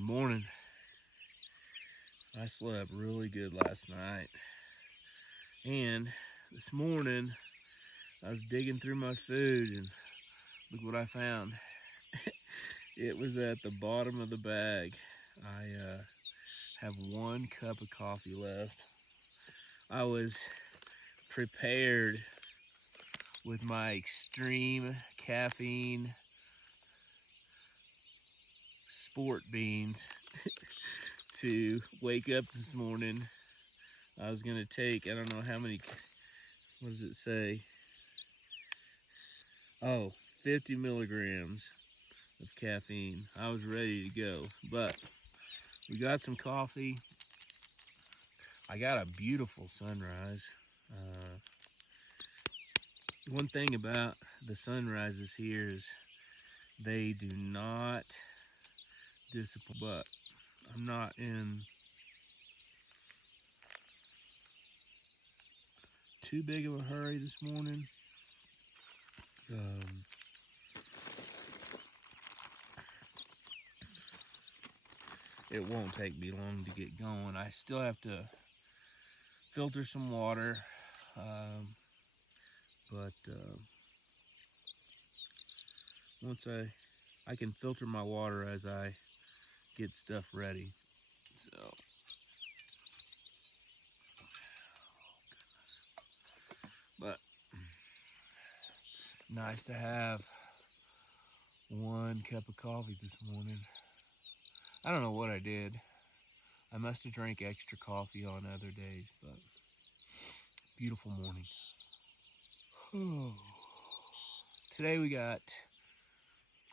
Good morning. I slept really good last night, and this morning I was digging through my food and look what I found. It was at the bottom of the bag. I have 1 cup of coffee left. I was prepared with my extreme caffeine sport beans to wake up this morning. I was gonna take, I don't know how many, what does it say? Oh, 50 milligrams of caffeine. I was ready to go, but we got some coffee. I got a beautiful sunrise. One thing about the sunrises here is they do not disappoint, but I'm not in too big of a hurry this morning. It won't take me long to get going. I still have to filter some water, but once I can filter my water as I get stuff ready. So, but nice to have 1 cup of coffee this morning. I don't know what I did. I must have drank extra coffee on other days, but beautiful morning. Today we got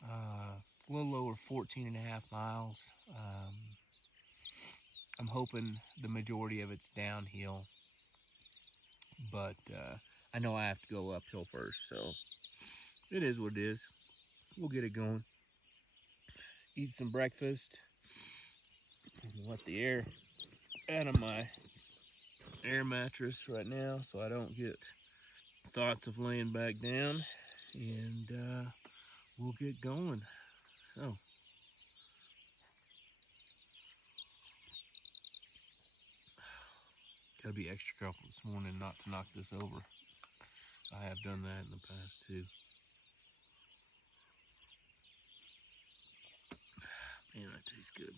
a little over 14 and a half miles. I'm hoping the majority of it's downhill, but I know I have to go uphill first, so it is what it is. We'll get it going. Eat some breakfast. Let the air out of my air mattress right now so I don't get thoughts of laying back down, and we'll get going. So gotta be extra careful this morning not to knock this over. I have done that in the past too. Man, that tastes good.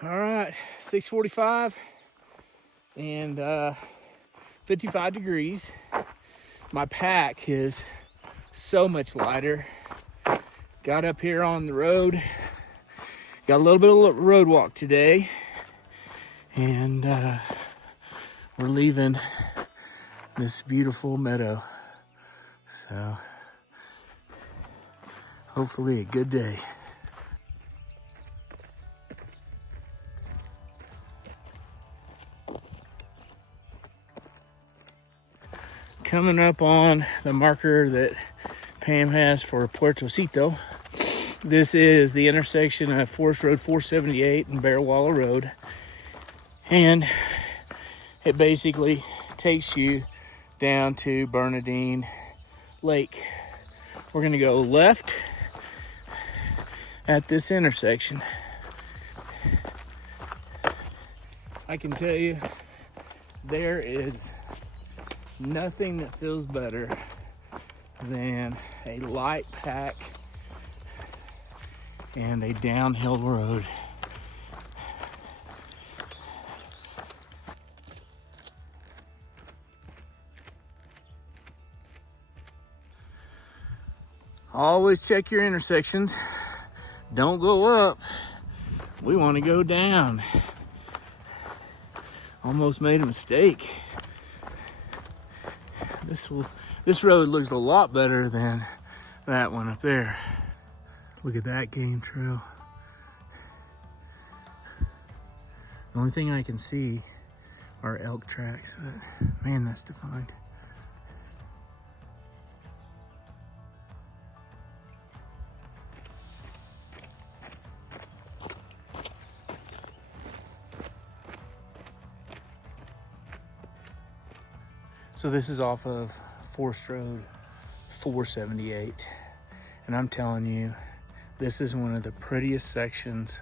All right, 6:45 and 55 degrees. My pack is so much lighter. Got up here on the road. Got a little bit of road walk today, and we're leaving this beautiful meadow. So hopefully a good day. Coming up on the marker that Pam has for Puertocito. This is the intersection of Forest Road 478 and Bear Wallow Road. And it basically takes you down to Bernardine Lake. We're gonna go left at this intersection. I can tell you, there is nothing that feels better than a light pack and a downhill road. Always check your intersections. Don't go up. We want to go down. Almost made a mistake. This road looks a lot better than that one up there. Look at that game trail. The only thing I can see are elk tracks, but man, that's defined. So this is off of Forest Road 478. And I'm telling you, this is one of the prettiest sections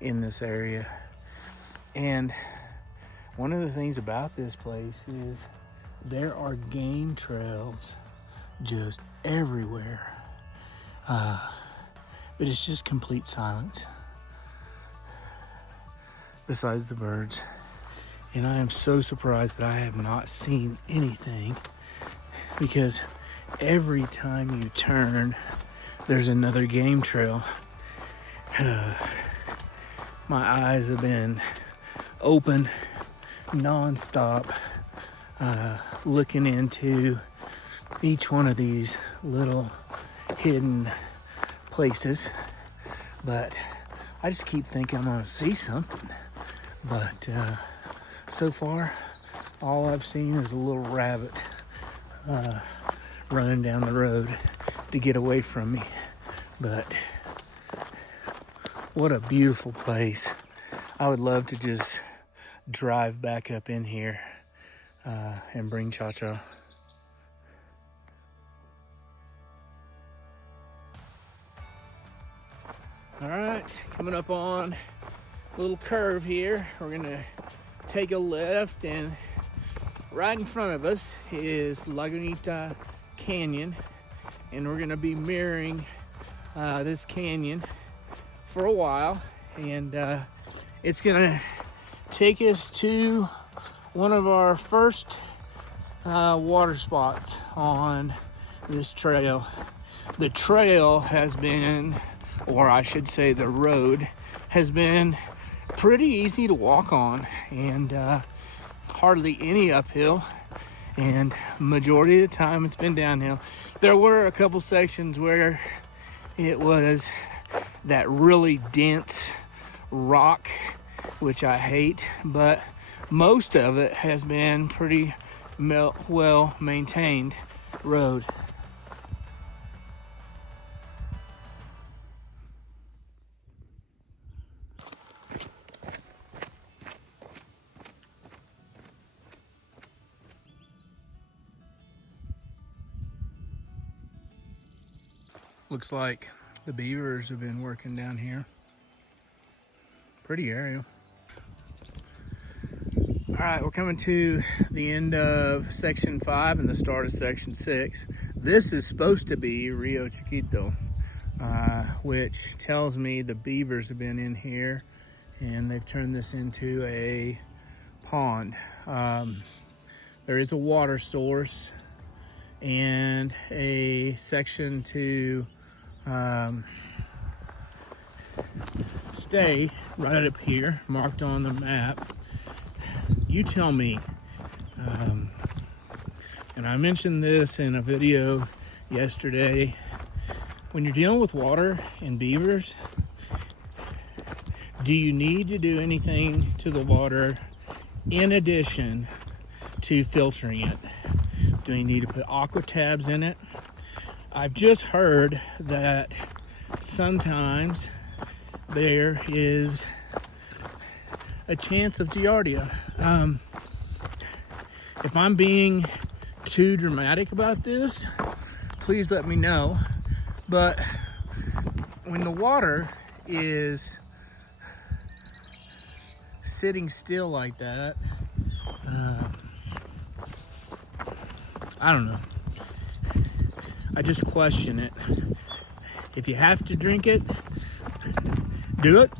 in this area. And one of the things about this place is there are game trails just everywhere. But it's just complete silence besides the birds. And I am so surprised that I have not seen anything, because every time you turn, there's another game trail. My eyes have been open nonstop, looking into each one of these little hidden places, but I just keep thinking I'm gonna see something. But so far, all I've seen is a little rabbit running down the road to get away from me. But what a beautiful place. I would love to just drive back up in here and bring Cha-Cha. All right, coming up on a little curve here. We're gonna take a left, and right in front of us is Lagunita Canyon, and we're gonna be mirroring this canyon for a while, and it's gonna take us to one of our first water spots on this trail. The trail has been, or I should say the road, has been pretty easy to walk on, and hardly any uphill, and majority of the time it's been downhill. There were a couple sections where it was that really dense rock, which I hate, but most of it has been pretty well maintained road. Looks like the beavers have been working down here. Pretty area. All right, we're coming to the end of section 5 and the start of section 6. This is supposed to be Rio Chiquito, which tells me the beavers have been in here and they've turned this into a pond. There is a water source and a section to stay right up here, marked on the map. You tell me. And I mentioned this in a video yesterday. When you're dealing with water and beavers, do you need to do anything to the water in addition to filtering it? Do you need to put aqua tabs in it? I've just heard that sometimes there is a chance of giardia. If I'm being too dramatic about this, please let me know. But when the water is sitting still like that, I don't know. I just question it. If you have to drink it, do it.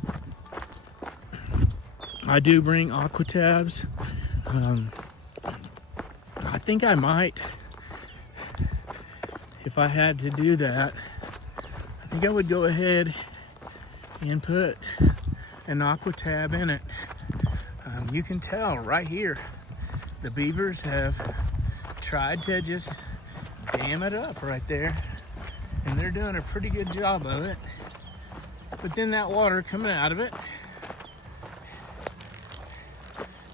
I do bring aqua tabs. I think I might, if I had to do that, I think I would go ahead and put an aqua tab in it. You can tell right here, the beavers have tried to just dam it up right there, and they're doing a pretty good job of it. But then that water coming out of it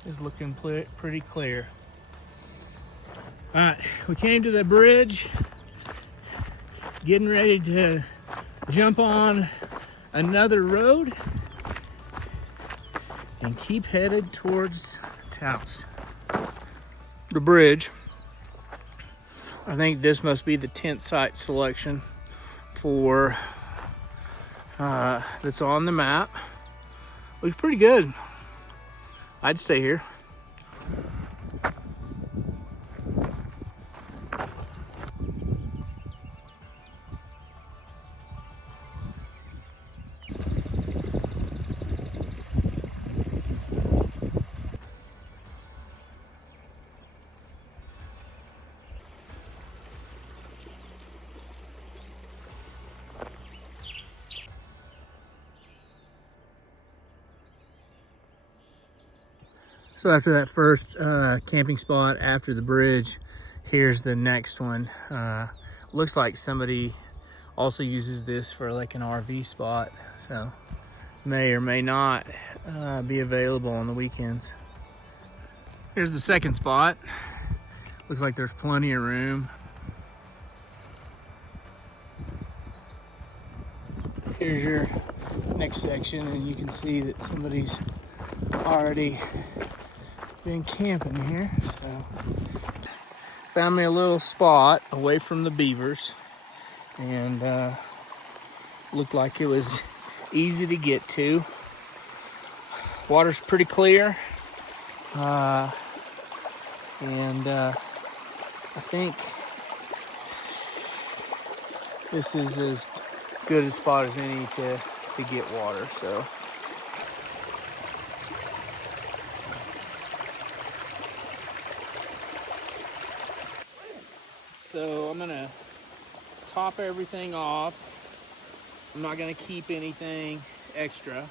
is looking pretty clear. All right, we came to the bridge, getting ready to jump on another road and keep headed towards Taos. the bridge. I think this must be the tent site selection for that's on the map. Looks pretty good. I'd stay here. So after that first camping spot after the bridge, here's the next one. Looks like somebody also uses this for like an RV spot, so may or may not be available on the weekends. Here's the second spot. Looks like there's plenty of room. Here's your next section, and you can see that somebody's already been camping here. So found me a little spot away from the beavers, and looked like it was easy to get to. Water's pretty clear, and I think this is as good a spot as any to get water. So I'm gonna top everything off. I'm not gonna keep anything extra.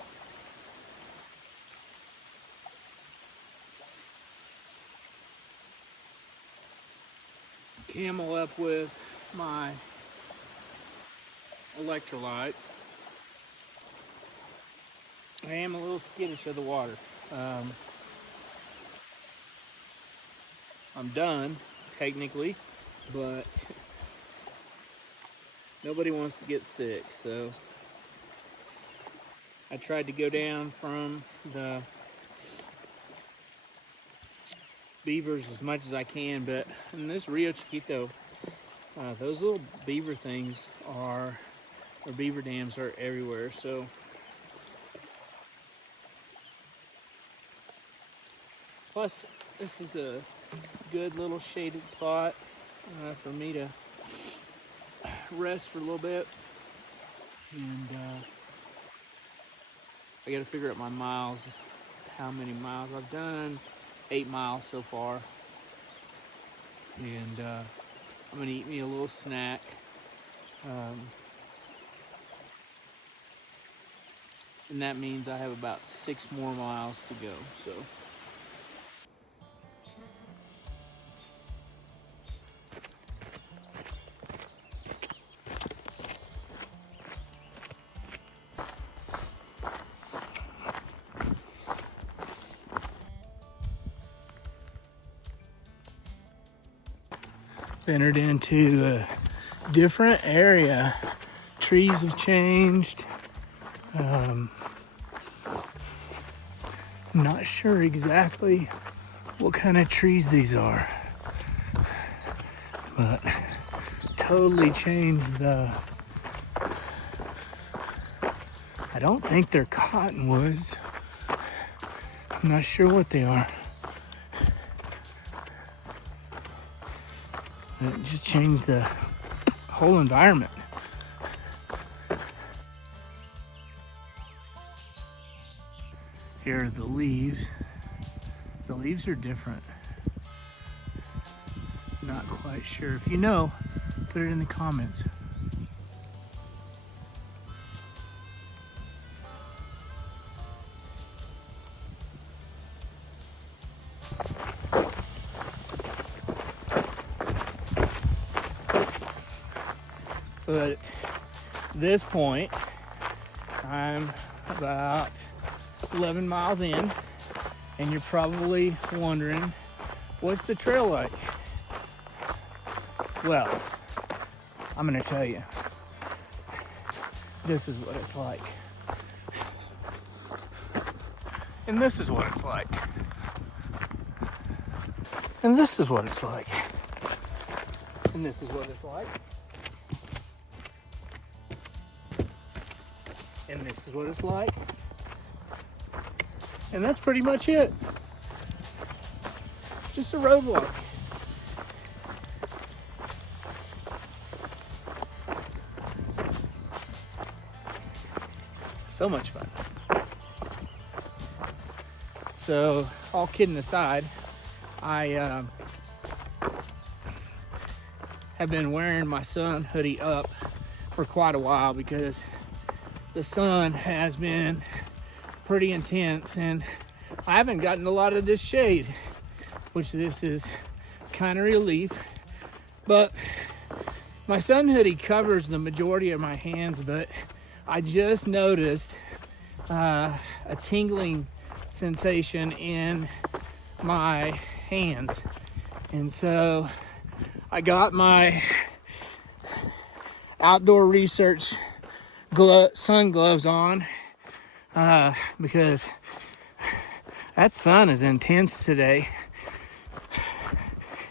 Camel up with my electrolytes. I am a little skittish of the water. I'm done, technically, but nobody wants to get sick, so I tried to go down from the beavers as much as I can, but in this Rio Chiquito, those little beaver things or beaver dams are everywhere. So plus this is a good little shaded spot for me to rest for a little bit, and I got to figure out my miles, how many miles I've done. 8 miles so far, and I'm gonna eat me a little snack. And that means I have about 6 more miles to go. Entered into a different area. Trees have changed. Not sure exactly what kind of trees these are, but totally changed the. I don't think they're cottonwoods. I'm not sure what they are. It just changed the whole environment. Here are the leaves. The leaves are different. Not quite sure. If you know, put it in the comments. So at this point, I'm about 11 miles in, and you're probably wondering, what's the trail like? Well, I'm gonna tell you. This is what it's like. And this is what it's like. And this is what it's like. And this is what it's like. And this is what it's like. And that's pretty much it. Just a roadblock. So much fun. So, all kidding aside, I have been wearing my sun hoodie up for quite a while because the sun has been pretty intense and I haven't gotten a lot of this shade, which this is kind of relief. But my sun hoodie covers the majority of my hands, but I just noticed a tingling sensation in my hands. And so I got my outdoor research sun gloves on because that sun is intense today.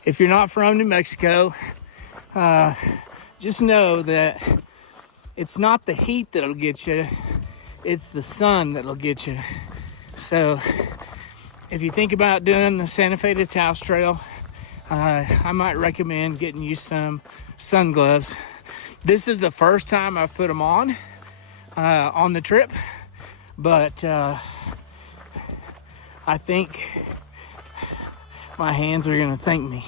If you're not from New Mexico, just know that it's not the heat that'll get you, it's the sun that'll get you. So if you think about doing the Santa Fe to Taos Trail, I might recommend getting you some sun gloves. This is the first time I've put them on the trip, but I think my hands are gonna thank me.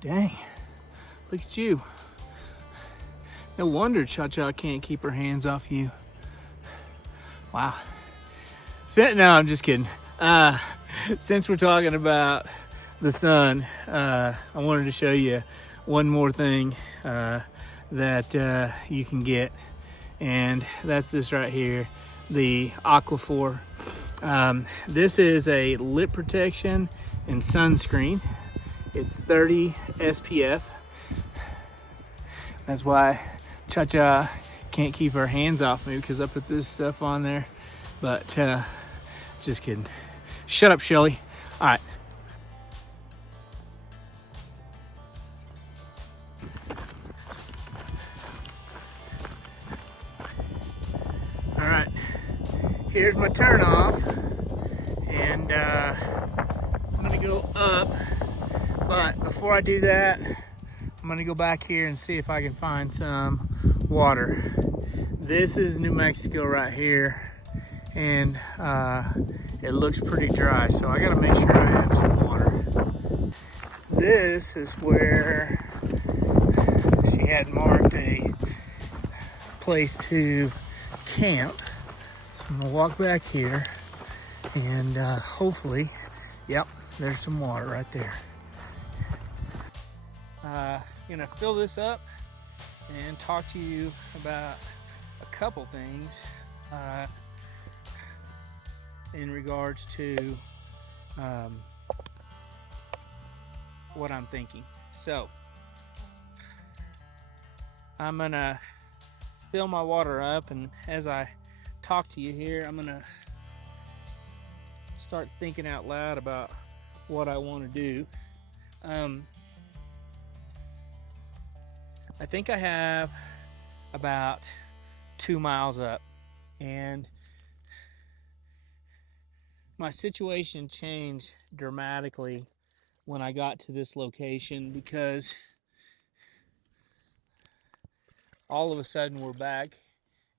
Dang, look at you. No wonder Cha-Cha can't keep her hands off you. Wow. No, I'm just kidding. Since we're talking about the sun, I wanted to show you one more thing that you can get, and that's this right here, the Aquaphor. This is a lip protection and sunscreen. It's 30 SPF. That's why Cha-Cha can't keep her hands off me, because I put this stuff on there. But just kidding. Shut up, Shelly. All right. All right. Here's my turn off, and I'm gonna go up. But before I do that, I'm gonna go back here and see if I can find some water. This is New Mexico right here, and it looks pretty dry, so I gotta make sure I have some water. This is where she had marked a place to camp. So I'm gonna walk back here, and hopefully, yep, there's some water right there. Gonna fill this up and talk to you about a couple things in regards to what I'm thinking. So I'm gonna fill my water up, and as I talk to you here, I'm gonna start thinking out loud about what I want to do. I think I have about 2 miles up, and my situation changed dramatically when I got to this location, because all of a sudden we're back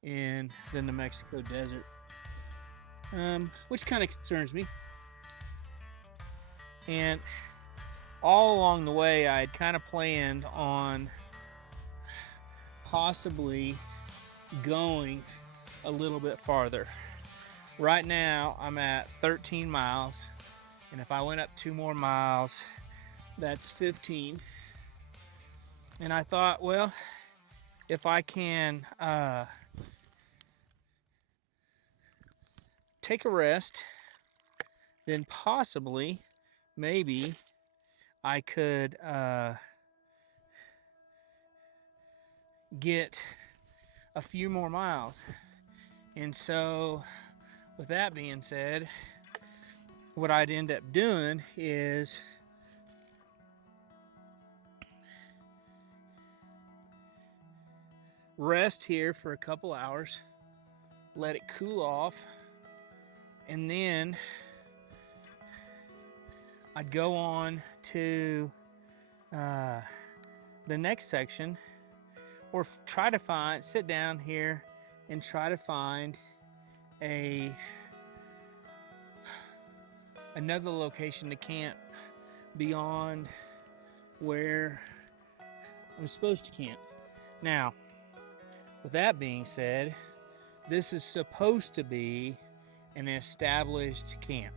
in the New Mexico desert, which kind of concerns me. And all along the way, I had kind of planned on possibly going a little bit farther. Right now I'm at 13 miles, and if I went up 2 more miles, that's 15. And I thought, well, if I can take a rest, then possibly, maybe I could get a few more miles. And so with that being said, what I'd end up doing is rest here for a couple hours, let it cool off, and then I'd go on to the next section, or try to sit down here and try to find another location to camp beyond where I'm supposed to camp. Now, with that being said, this is supposed to be an established camp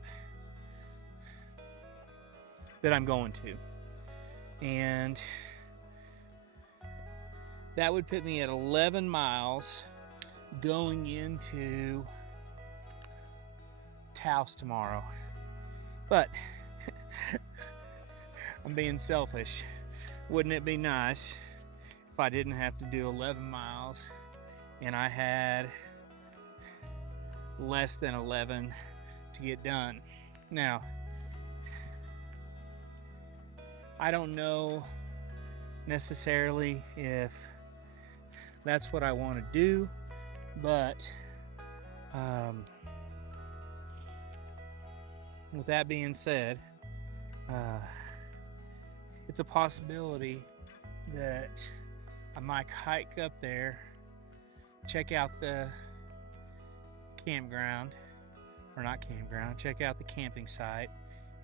that I'm going to. And that would put me at 11 miles going into Taos tomorrow. But I'm being selfish. Wouldn't it be nice if I didn't have to do 11 miles and I had less than 11 to get done? Now, I don't know necessarily if that's what I want to do, but with that being said, it's a possibility that I might hike up there, check out the campground, or not campground, check out the camping site,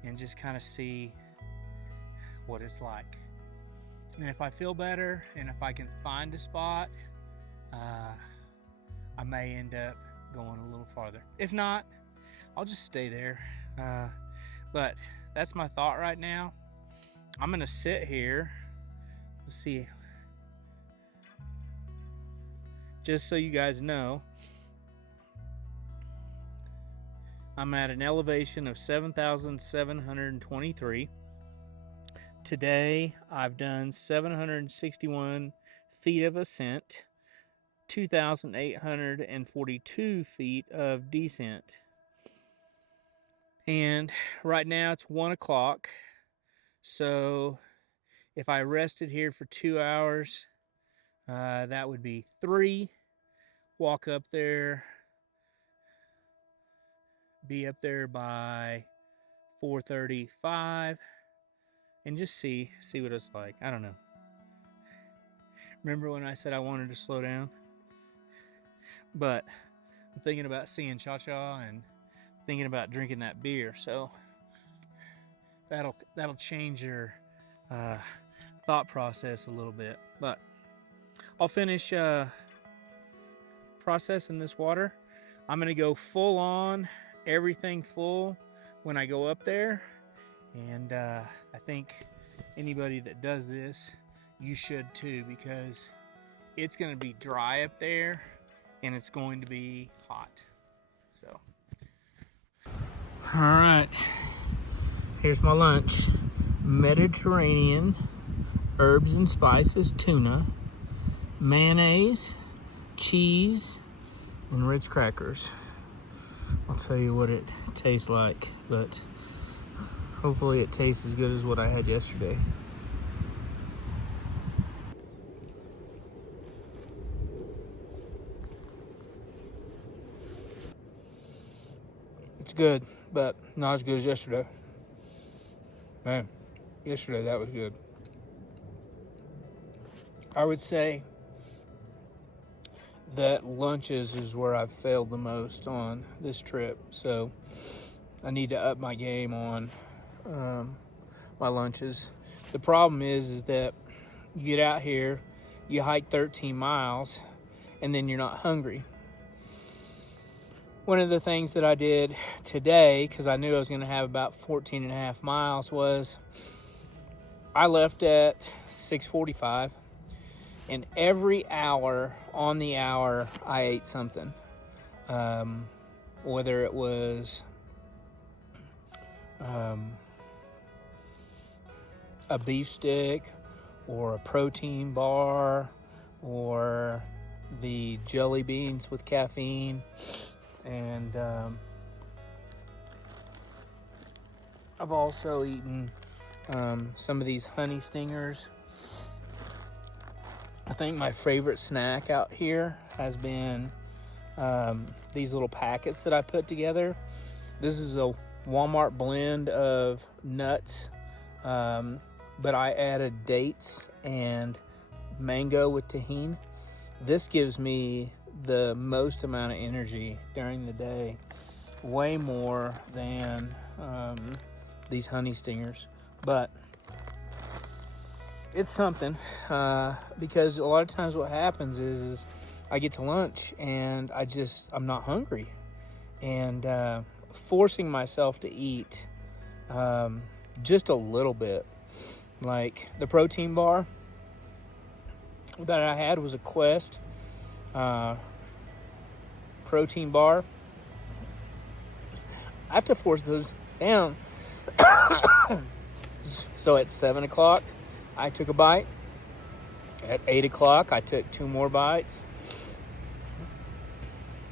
and just kind of see what it's like. And if I feel better and if I can find a spot, I may end up going a little farther. If not, I'll just stay there. But that's my thought right now. I'm gonna sit here. Let's see. Just so you guys know, I'm at an elevation of 7,723. Today, I've done 761 feet of ascent, 2,842 feet of descent. And right now it's 1 o'clock. So if I rested here for 2 hours, that would be 3. Walk up there, be up there by 4:35, and just see what it's like. I don't know. Remember when I said I wanted to slow down? But I'm thinking about seeing Cha-Cha and thinking about drinking that beer, so that'll change your thought process a little bit. But I'll finish processing this water. I'm gonna go full on, everything full when I go up there, and I think anybody that does this, you should too, because it's gonna be dry up there and it's going to be hot. So, all right, here's my lunch. Mediterranean herbs and spices tuna, mayonnaise, cheese, and Ritz crackers. I'll tell you what it tastes like, but hopefully it tastes as good as what I had yesterday. It's good, but not as good as yesterday. Man, yesterday that was good. I would say that lunches is where I've failed the most on this trip, so I need to up my game on my lunches. The problem is that you get out here, you hike 13 miles, and then you're not hungry. One of the things that I did today, because I knew I was going to have about 14 and a half miles, was I left at 6:45, and every hour on the hour I ate something. Whether it was a beef stick or a protein bar or the jelly beans with caffeine, and I've also eaten some of these honey stingers. I think my favorite snack out here has been these little packets that I put together. This is a Walmart blend of nuts, but I added dates and mango with tahini. This gives me the most amount of energy during the day, way more than these honey stingers, but it's something, because a lot of times what happens is I get to lunch and I'm not hungry, and forcing myself to eat just a little bit. Like the protein bar that I had was a Quest protein bar. I have to force those down. So at 7 o'clock, I took a bite. At 8 o'clock, I took 2 more bites.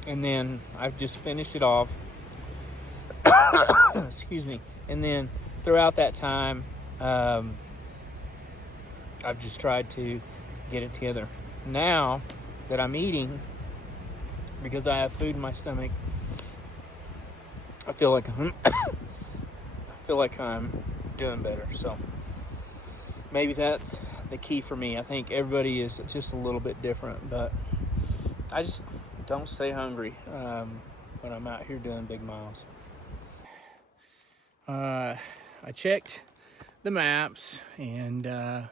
And then I've just finished it off. Excuse me. And then throughout that time, I've just tried to get it together. Now that I'm eating, because I have food in my stomach, I feel like I'm doing better. So maybe that's the key for me. I think everybody is just a little bit different, but I just don't stay hungry when I'm out here doing big miles. I checked the maps, and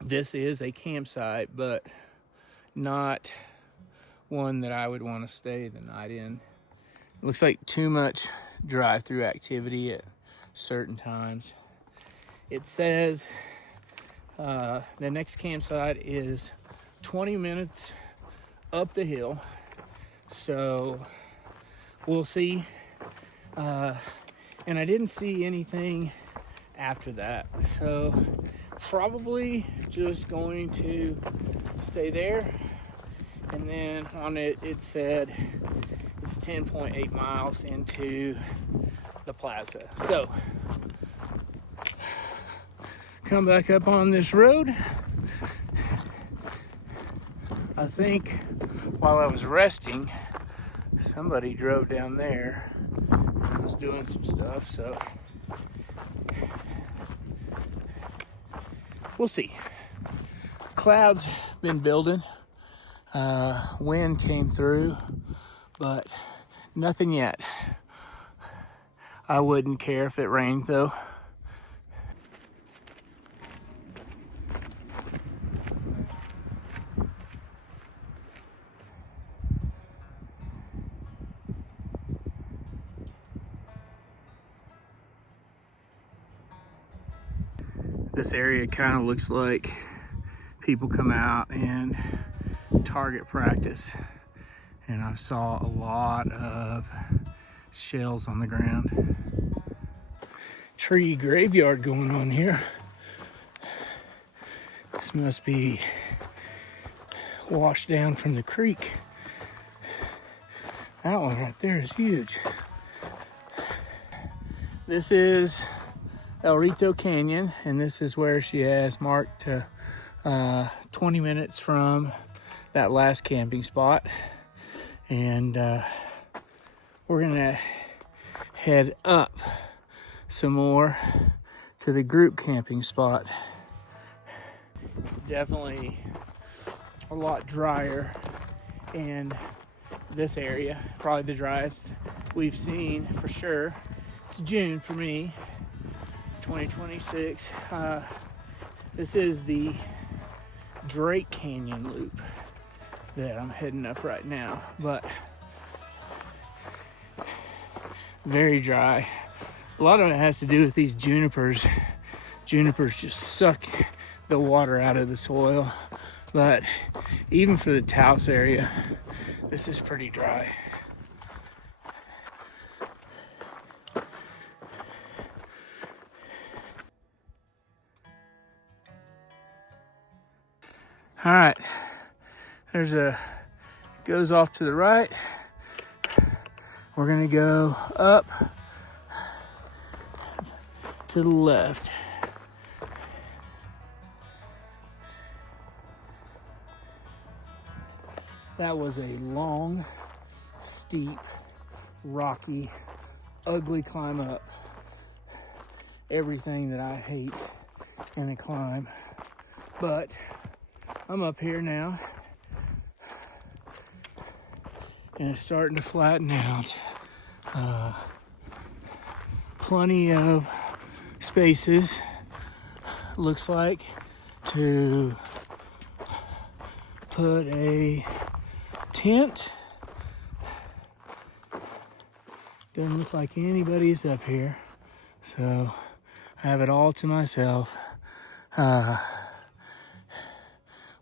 this is a campsite, but not one that I would want to stay the night in. It looks like too much drive-through activity at certain times. It says the next campsite is 20 minutes up the hill, so we'll see. And I didn't see anything after that, so probably just going to stay there. And then on it said it's 10.8 miles into the Plaza. So come back up on this road. I think while I was resting, somebody drove down there and was doing some stuff, so we'll see. Clouds been building. Wind came through, but nothing yet. I wouldn't care if it rained though. This area kind of looks like people come out and target practice, and I saw a lot of shells on the ground. Tree graveyard going on here. This must be washed down from the creek. That one right there is huge. This is El Rito Canyon, and this is where she has marked 20 minutes from that last camping spot. And we're gonna head up some more to the group camping spot. It's definitely a lot drier in this area, probably the driest we've seen for sure. It's June for me, 2026. This is the Drake Canyon loop that I'm heading up right now, but very dry. A lot of it has to do with these junipers. Junipers just suck the water out of the soil, but even for the Taos area, this is pretty dry. All right, goes off to the right. We're gonna go up to the left. That was a long, steep, rocky, ugly climb up. Everything that I hate in a climb. But I'm up here now. And it's starting to flatten out. Plenty of spaces, looks like, to put a tent. Doesn't look like anybody's up here, so I have it all to myself.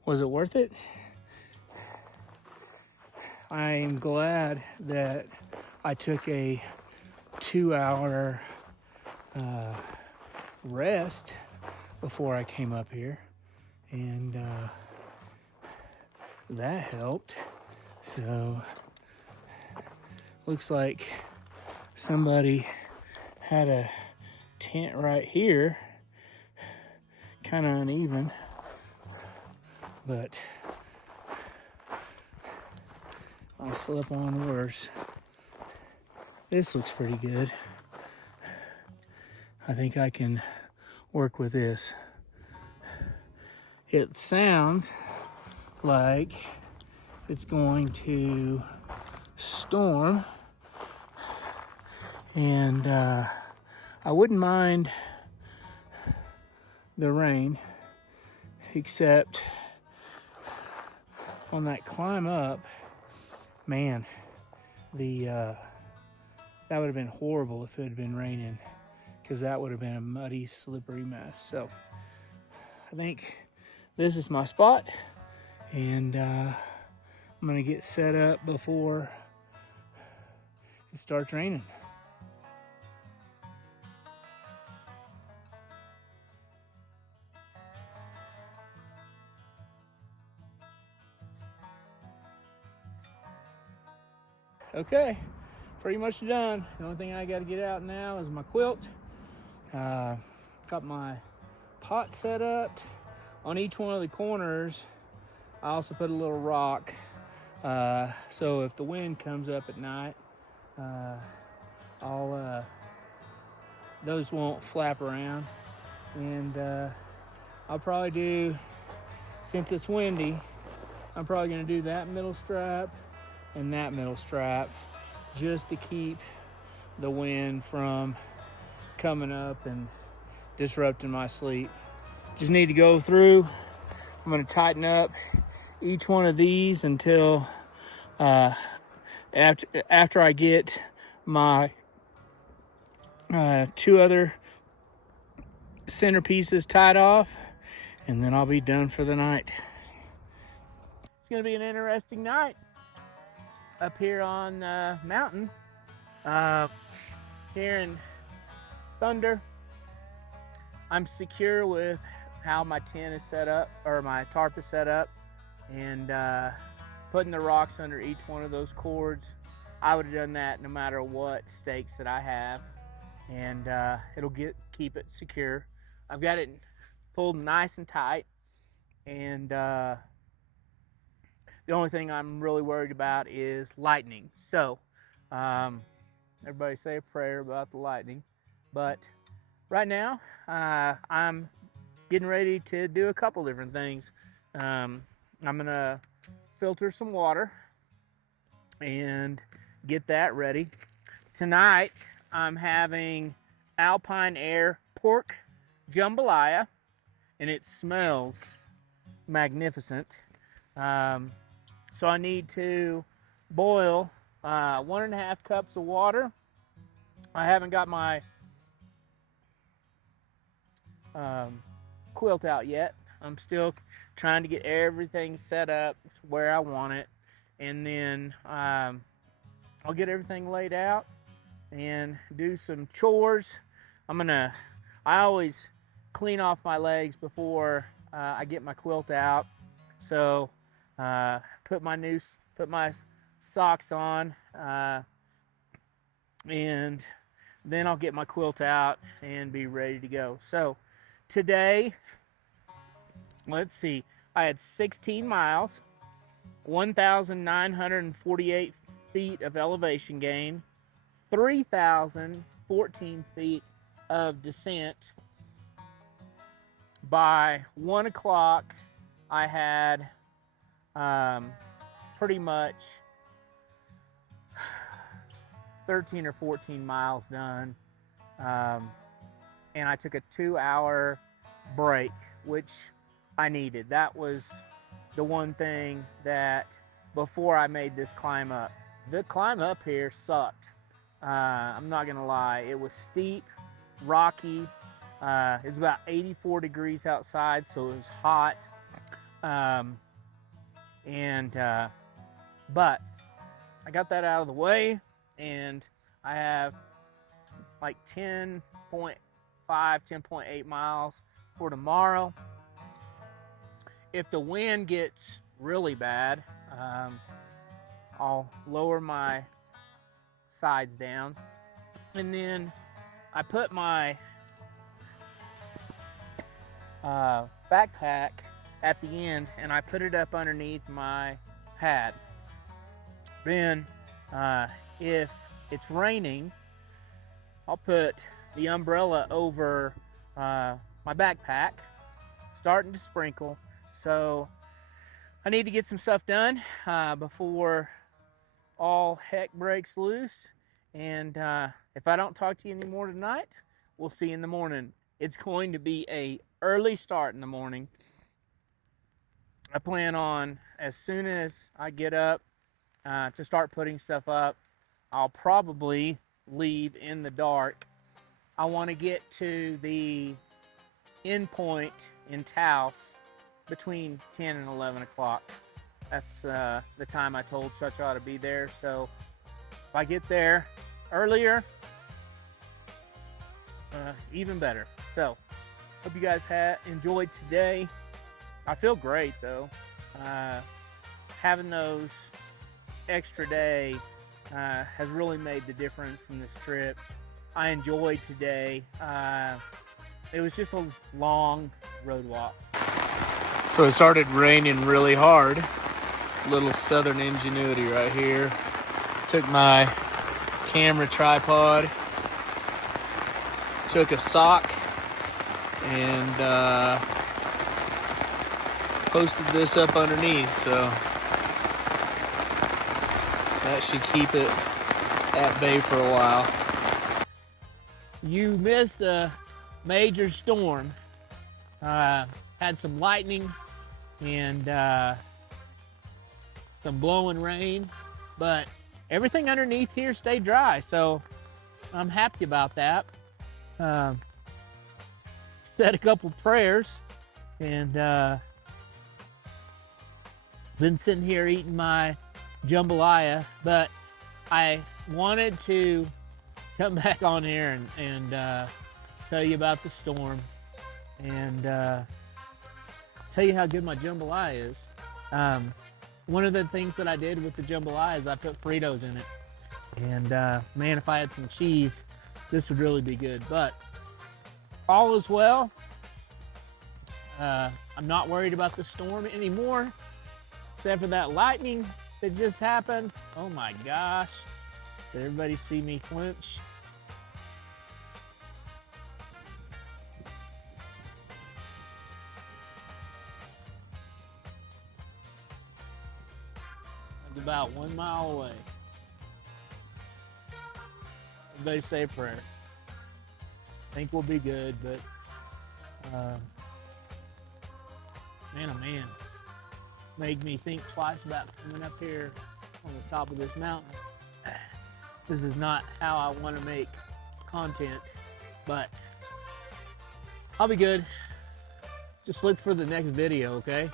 Was it worth it? I'm glad that I took a 2-hour rest before I came up here, and that helped. So looks like somebody had a tent right here, kind of uneven, but I slept on worse. This looks pretty good. I think I can work with this. It sounds like it's going to storm, and I wouldn't mind the rain, except on that climb up, man, that would have been horrible if it had been raining, because that would have been a muddy, slippery mess. So I think this is my spot, and I'm gonna get set up before it starts raining. Okay, pretty much done. The only thing I got to get out now is my quilt. Got my pot set up. On each one of the corners, I also put a little rock. So if the wind comes up at night, those won't flap around. And I'll probably do, since it's windy, I'm probably gonna do that middle strap and that middle strap, just to keep the wind from coming up and disrupting my sleep. Just need to go through. I'm going to tighten up each one of these until after I get my 2 other centerpieces tied off, and then I'll be done for the night. It's going to be an interesting night up here on the mountain, hearing thunder. I'm secure with how my tent is set up, or my tarp is set up, and putting the rocks under each one of those cords. I would have done that no matter what stakes that I have, and it'll keep it secure. I've got it pulled nice and tight, and the only thing I'm really worried about is lightning. So everybody say a prayer about the lightning. But right now, I'm getting ready to do a couple different things. I'm gonna filter some water and get that ready. Tonight, I'm having Alpine Air pork jambalaya, and it smells magnificent. So I need to boil 1.5 cups of water. I haven't got my quilt out yet. I'm still trying to get everything set up where I want it, and then I'll get everything laid out and do some chores. I always clean off my legs before I get my quilt out. So put my socks on, and then I'll get my quilt out and be ready to go. So today, let's see, I had 16 miles, 1,948 feet of elevation gain, 3,014 feet of descent. By 1 o'clock, I had pretty much 13 or 14 miles done, and I took a 2-hour break, which I needed. That was the one thing that before I made this climb up. The climb up here sucked. I'm not gonna lie. It was steep, rocky. It was about 84 degrees outside, so it was hot. But I got that out of the way, and I have like 10.5, 10.8 miles for tomorrow. If the wind gets really bad, I'll lower my sides down, and then I put my backpack at the end, and I put it up underneath my pad. Then if it's raining, I'll put the umbrella over my backpack, starting to sprinkle. So I need to get some stuff done before all heck breaks loose. And if I don't talk to you anymore tonight, we'll see you in the morning. It's going to be a early start in the morning. I plan on, as soon as I get up to start putting stuff up, I'll probably leave in the dark. I want to get to the end point in Taos between 10 and 11 o'clock. That's the time I told Chacha to be there. So if I get there earlier, even better. So hope you guys enjoyed today. I feel great though. Having those extra day has really made the difference in this trip. I enjoyed today. It was just a long road walk. So it started raining really hard. Little Southern ingenuity right here. Took my camera tripod, took a sock, and posted this up underneath, so that should keep it at bay for a while. You missed a major storm. Had some lightning and some blowing rain, but everything underneath here stayed dry, so I'm happy about that. Said a couple prayers, and been sitting here eating my jambalaya, but I wanted to come back on here and tell you about the storm and tell you how good my jambalaya is. One of the things that I did with the jambalaya is I put Fritos in it, and man, if I had some cheese, this would really be good. But all is well. I'm not worried about the storm anymore, except for that lightning that just happened. Oh my gosh. Did everybody see me flinch? I was about 1 mile away. Everybody say a prayer. I think we'll be good, but man, oh man, made me think twice about coming up here on the top of this mountain. This is not how I want to make content, but I'll be good. Just look for the next video, okay?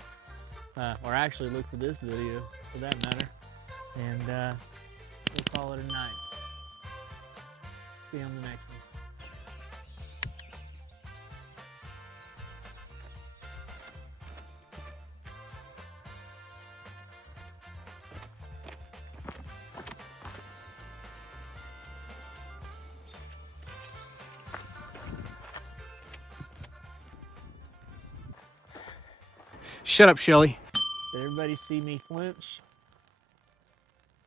Or actually look for this video, for that matter. And we'll call it a night. See you on the next one. Shut up, Shelly. Did everybody see me flinch?